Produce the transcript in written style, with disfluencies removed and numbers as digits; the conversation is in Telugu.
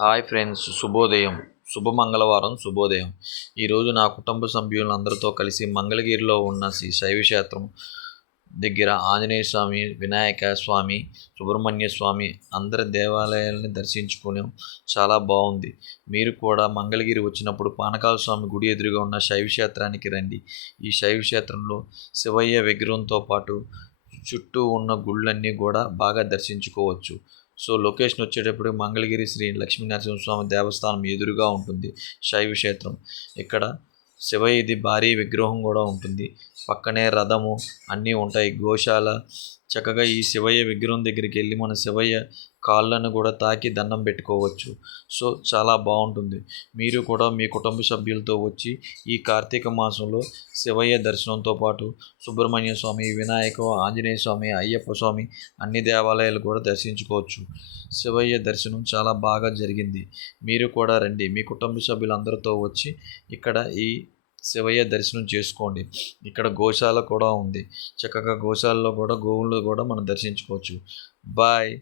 హాయ్ ఫ్రెండ్స్, శుభోదయం. శుభ మంగళవారం శుభోదయం. ఈరోజు నా కుటుంబ సభ్యులందరితో కలిసి మంగళగిరిలో ఉన్న శ్రీ శైవక్షేత్రం దగ్గర ఆంజనేయ స్వామి, వినాయక స్వామి, సుబ్రహ్మణ్య స్వామి అందరి దేవాలయాలని దర్శించుకున్నాం. చాలా బాగుంది. మీరు కూడా మంగళగిరి వచ్చినప్పుడు పానకాల స్వామి గుడి ఎదురుగా ఉన్న శైవక్షేత్రానికి రండి. ఈ శైవక్షేత్రంలో శివయ్య విగ్రహంతో పాటు చుట్టూ ఉన్న గుళ్ళన్నీ కూడా బాగా దర్శించుకోవచ్చు. సో లొకేషన్ వచ్చేటప్పుడు మంగళగిరి శ్రీ లక్ష్మీనరసింహస్వామి దేవస్థానం ఎదురుగా ఉంటుంది శైవ క్షేత్రం. ఇక్కడ శివయ్యది భారీ విగ్రహం కూడా ఉంటుంది. పక్కనే రథము అన్నీ ఉంటాయి, గోశాల. చక్కగా ఈ శివయ్య విగ్రహం దగ్గరికి వెళ్ళి మన శివయ్య కాళ్ళను కూడా తాకి దండం పెట్టుకోవచ్చు. సో చాలా బాగుంటుంది. మీరు కూడా మీ కుటుంబ సభ్యులతో వచ్చి ఈ కార్తీక మాసంలో శివయ్య దర్శనంతో పాటు సుబ్రహ్మణ్య స్వామి, వినాయక, ఆంజనేయ స్వామి, అయ్యప్ప స్వామి అన్ని దేవాలయాలు కూడా దర్శించుకోవచ్చు. శివయ్య దర్శనం చాలా బాగా జరిగింది. మీరు కూడా రండి, మీ కుటుంబ సభ్యులందరితో వచ్చి ఇక్కడ ఈ శివయ్య దర్శనం చేసుకోండి. ఇక్కడ గోశాల కూడా ఉంది. చక్కగా గోశాలలో కూడా గోవులు కూడా మనం దర్శించుకోవచ్చు. బాయ్.